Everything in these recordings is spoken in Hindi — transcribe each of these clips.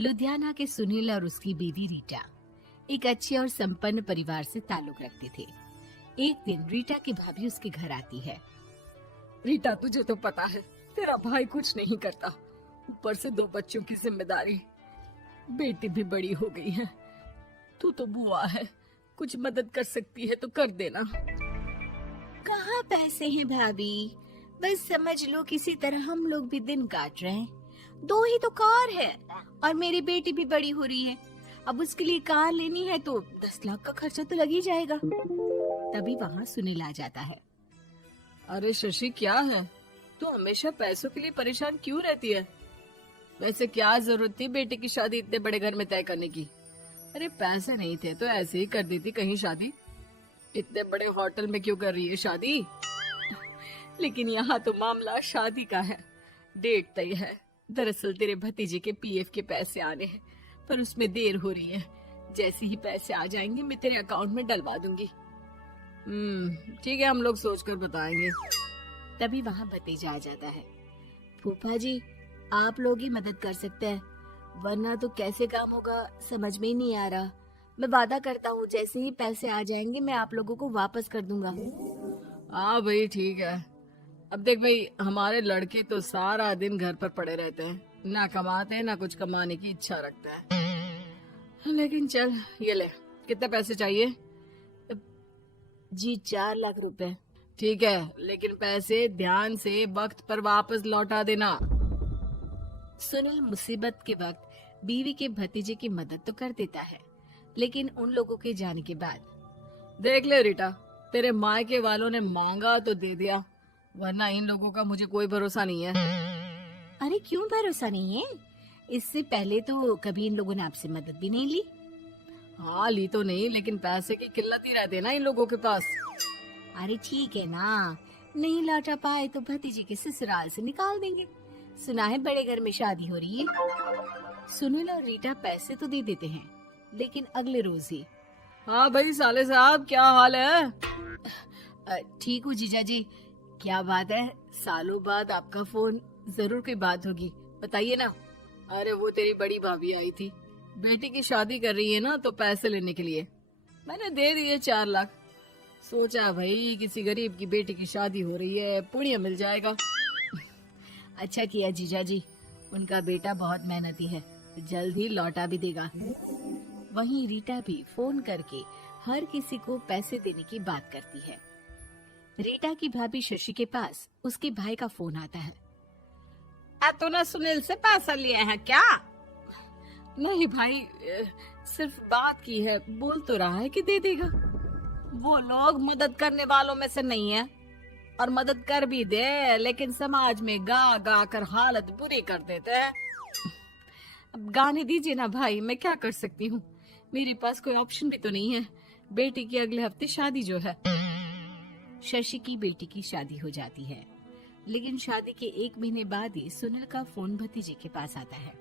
लुधियाना के सुनील और उसकी बीवी रीटा एक अच्छे और संपन्न परिवार से ताल्लुक रखते थे। एक दिन रीटा की भाभी उसके घर आती है। रीटा, तुझे तो पता है तेरा भाई कुछ नहीं करता, ऊपर से 2 बच्चों की जिम्मेदारी, बेटी भी बड़ी हो गई है। तू तो बुआ है, कुछ मदद कर सकती है तो कर देना। कहाँ पैसे हैं भाभी, बस समझ लो किसी तरह हम लोग भी दिन काट रहे हैं। 2 ही तो कार है और मेरी बेटी भी बड़ी हो रही है। अब उसके लिए कार लेनी है तो 10 लाख का खर्चा तो लग ही जाएगा। तभी वहाँ सुनील आ जाता है। अरे शशि, क्या है, तू हमेशा पैसों के लिए परेशान क्यों रहती है? वैसे क्या जरूरत थी बेटी की शादी इतने बड़े घर में तय करने की? अरे पैसे नहीं थे तो ऐसे ही कर देती कहीं शादी। इतने बड़े होटल में क्यों कर रही है शादी? लेकिन यहाँ तो मामला शादी का है, डेट तय है। दरअसल तेरे भतीजे के पीएफ के पैसे आने हैं, पर उसमें देर हो रही है। जैसे ही पैसे आ जाएंगे मैं तेरे अकाउंट में डलवा दूंगी। ठीक है, हम लोग सोचकर बताएंगे। तभी वहाँ भतीजा आ जाता है। फूफा जी, आप लोग ही मदद कर सकते हैं, वरना तो कैसे काम होगा समझ में ही नहीं आ रहा। मैं वादा करता हूँ जैसे ही पैसे आ जाएंगे मैं आप लोगों को वापस कर दूंगा। हाँ भाई, ठीक है। अब देख भाई, हमारे लड़के तो सारा दिन घर पर पड़े रहते हैं, ना कमाते हैं ना कुछ कमाने की इच्छा रखते हैं। लेकिन चल, ये ले, कितने पैसे चाहिए? जी 4 लाख रुपए। ठीक है, लेकिन पैसे ध्यान से वक्त पर वापस लौटा देना। सुनील मुसीबत के वक्त बीवी के भतीजे की मदद तो कर देता है, लेकिन उन लोगों के जाने के बाद देख ले रीटा, तेरे मायके वालों ने मांगा तो दे दिया, वरना इन लोगों का मुझे कोई भरोसा नहीं है। अरे क्यों भरोसा नहीं है? इससे पहले तो कभी इन लोगों ने आपसे मदद भी नहीं ली। हाँ, ली तो नहीं, लेकिन पैसे की किल्लत ही रहती है ना इन लोगों के पास। अरे ठीक है ना, नहीं लौटा पाए तो भतीजे के ससुराल से निकाल देंगे। सुना है बड़े घर में शादी हो रही है। सुनील और रीटा पैसे तो दे देते हैं, लेकिन अगले रोज ही। हाँ भाई साले साहब, क्या हाल है? ठीक हूँ जीजा जी। क्या बात है, सालों बाद आपका फोन, जरूर कोई बात होगी, बताइए ना। अरे वो तेरी बड़ी भाभी आई थी, बेटी की शादी कर रही है ना, तो पैसे लेने के लिए मैंने दे दिए 4 लाख। सोचा भाई किसी गरीब की बेटी की शादी हो रही है, पुण्य मिल जाएगा। अच्छा किया जीजा जी, उनका बेटा बहुत मेहनती है, जल्द ही लौटा भी देगा। वहीं रीटा भी फोन करके हर किसी को पैसे देने की बात करती है। रीटा की भाभी शशि के पास उसके भाई का फोन आता है। तूने सुनील से पैसा लिया है क्या? नहीं भाई, सिर्फ बात की है, बोल तो रहा है कि दे देगा। वो लोग मदद करने वालों में से नहीं है, और मदद कर भी दे लेकिन समाज में गा गा कर हालत बुरी कर देते हैं। अब गाने दीजिए ना भाई, मैं क्या कर सकती हूँ, मेरे पास कोई ऑप्शन भी तो नहीं है। बेटी की अगले हफ्ते शादी जो है। शशि की बेटी की शादी हो जाती है, लेकिन शादी के 1 महीने बाद ही सुनील का फोन भतीजे के पास आता है।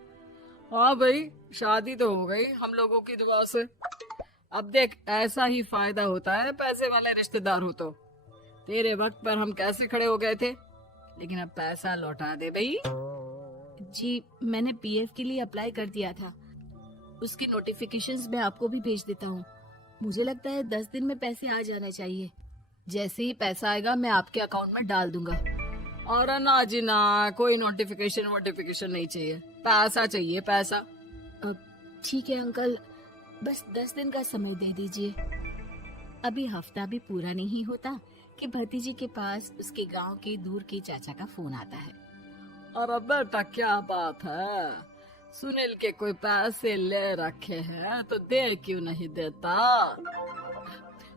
हाँ भाई, शादी तो हो गई हम लोगों की दुआ से। अब देख, ऐसा ही फायदा होता है पैसे वाले रिश्तेदार हो तो। तेरे वक्त पर हम कैसे खड़े हो गए थे, लेकिन अब पैसा लौटा दे भाई। जी, मैंने पीएफ के लिए अप्लाई कर दिया था, उसके नोटिफिकेशंस मैं आपको भी भेज देता हूँ। मुझे लगता है 10 दिन में पैसे आ जाना चाहिए। जैसे ही पैसा आएगा मैं आपके अकाउंट में डाल दूंगा। और ना जी ना, कोई नोटिफिकेशन नहीं चाहिए, पैसा चाहिए, पैसा। अब ठीक है अंकल, बस 10 दिन का समय दे दीजिए। अभी हफ्ता भी पूरा नहीं होता कि भतीजे के पास उसके गांव के दूर के चाचा का फोन आता है। अरे बेटा, क्या बात है, सुनील के कोई पैसे ले रखे हैं तो दे क्यों नहीं देता?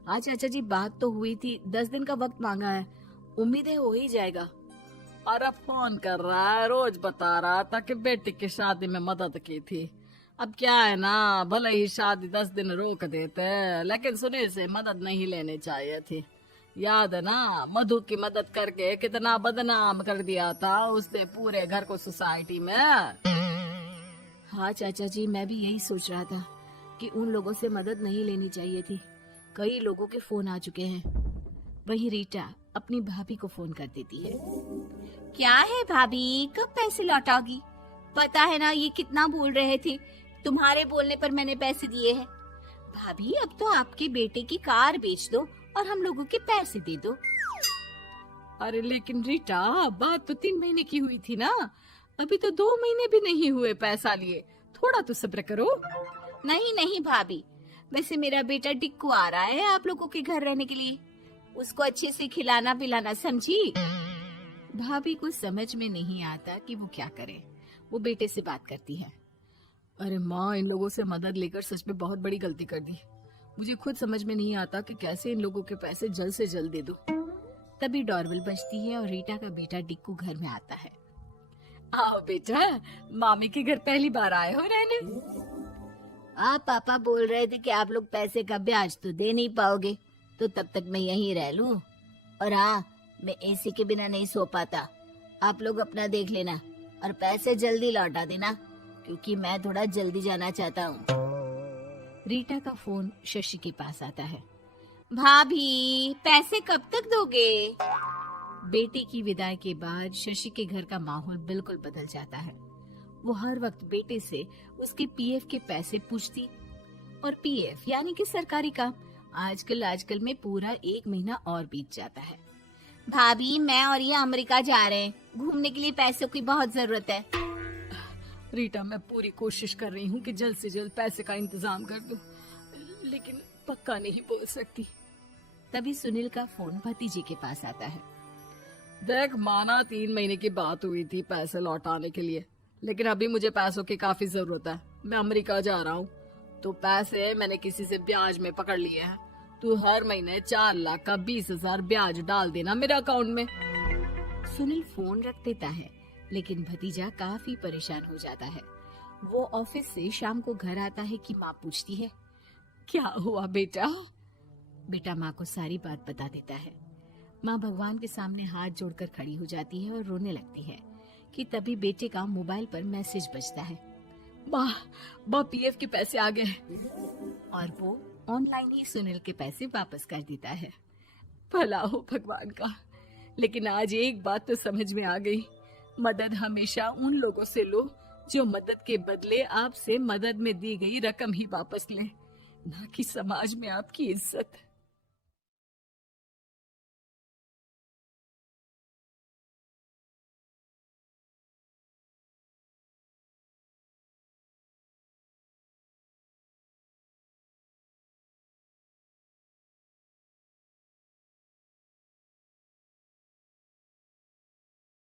हाँ चाचा जी, बात तो हुई थी, 10 दिन का वक्त मांगा है, उम्मीद है हो ही जाएगा। अरे फोन कर रहा है, रोज बता रहा था कि बेटी की शादी में मदद की थी। अब क्या है ना, भले ही शादी 10 दिन रोक देते, लेकिन सुनील से मदद नहीं लेनी चाहिए थी। याद है ना, मधु की मदद करके कितना बदनाम कर दिया था उसने पूरे घर को सोसाइटी में। हाँ चाचा जी, मैं भी यही सोच रहा था कि उन लोगों से मदद नहीं लेनी चाहिए थी। कई लोगों के फोन आ चुके हैं। वही रीटा अपनी भाभी को फोन कर देती है। क्या है भाभी, कब पैसे लौटाओगी? पता है ना ये कितना बोल रहे थे, तुम्हारे बोलने पर मैंने पैसे दिए हैं। भाभी अब तो आपके बेटे की कार बेच दो और हम लोगों के पैसे दे दो। अरे लेकिन रीटा, बात तो 3 महीने की हुई थी ना, अभी तो 2 महीने भी नहीं हुए पैसा लिए, थोड़ा तो सब्र करो। नहीं नहीं भाभी, वैसे मेरा बेटा टिक्कू आ रहा है आप लोगों के घर रहने के लिए, उसको अच्छे से खिलाना पिलाना, समझी? भाभी को समझ में नहीं आता कि वो क्या करे। वो बेटे से बात करती है। अरे माँ, इन लोगों से मदद लेकर सच में बहुत बड़ी गलती कर दी। मुझे खुद समझ में नहीं आता कि कैसे इन लोगों के पैसे जल्द से जल्द दे दूं। तभी डोरबेल बजती है और रीटा का बेटा टिक्कू घर में आता है। आओ बेटा, मामी के घर पहली बार आए हो रहने? आप पापा बोल रहे थे कि आप लोग पैसे का ब्याज तो दे नहीं पाओगे, तो तब तक मैं यहीं रह लूं। और हाँ, मैं एसी के बिना नहीं सो पाता। आप लोग अपना देख लेना और पैसे जल्दी लौटा देना, क्योंकि मैं थोड़ा जल्दी जाना चाहता हूँ। रीटा का फोन शशि के पास आता है। भाभी, पैसे कब तक दोगे? बेटे की विदाई के बाद शशि के घर का माहौल बिल्कुल बदल जाता है। वो हर वक्त बेटे से उसके पीएफ के पैसे पूछती, और पीएफ यानी कि सरकारी काम। आजकल में पूरा 1 महीना और बीत जाता है। भाभी, मैं और ये अमेरिका जा रहे हैं, घूमने के लिए पैसों की बहुत जरूरत है। रीटा, मैं पूरी कोशिश कर रही हूँ कि जल्द से जल्द पैसे का इंतजाम कर दूं, लेकिन पक्का नहीं बोल सकती। तभी सुनील का फोन भतीजे के पास आता है। देख माना 3 महीने की बात हुई थी पैसे लौटाने के लिए, लेकिन अभी मुझे पैसों की काफी जरूरत है। मैं अमेरिका जा रहा हूँ, तो पैसे मैंने किसी से ब्याज में पकड़ लिए हैं। तू हर महीने 4 लाख का 20,000 ब्याज डाल देना मेरे अकाउंट में। सुनील फोन रख देता है, लेकिन भतीजा काफी परेशान हो जाता है। वो ऑफिस से शाम को घर आता है कि माँ पूछती है, क्या हुआ बेटा? बेटा माँ को सारी बात बता देता है। माँ भगवान के सामने हाथ जोड़कर खड़ी हो जाती है और रोने लगती है कि तभी बेटे का मोबाइल पर मैसेज बजता है। माँ, पीएफ के पैसे आ गए। और वो ऑनलाइन ही सुनील के पैसे वापस कर देता है। भला हो भगवान का। लेकिन आज एक बात तो समझ में आ गई, मदद हमेशा उन लोगों से लो जो मदद के बदले आपसे मदद में दी गई रकम ही वापस लें, ना कि समाज में आपकी इज्जत।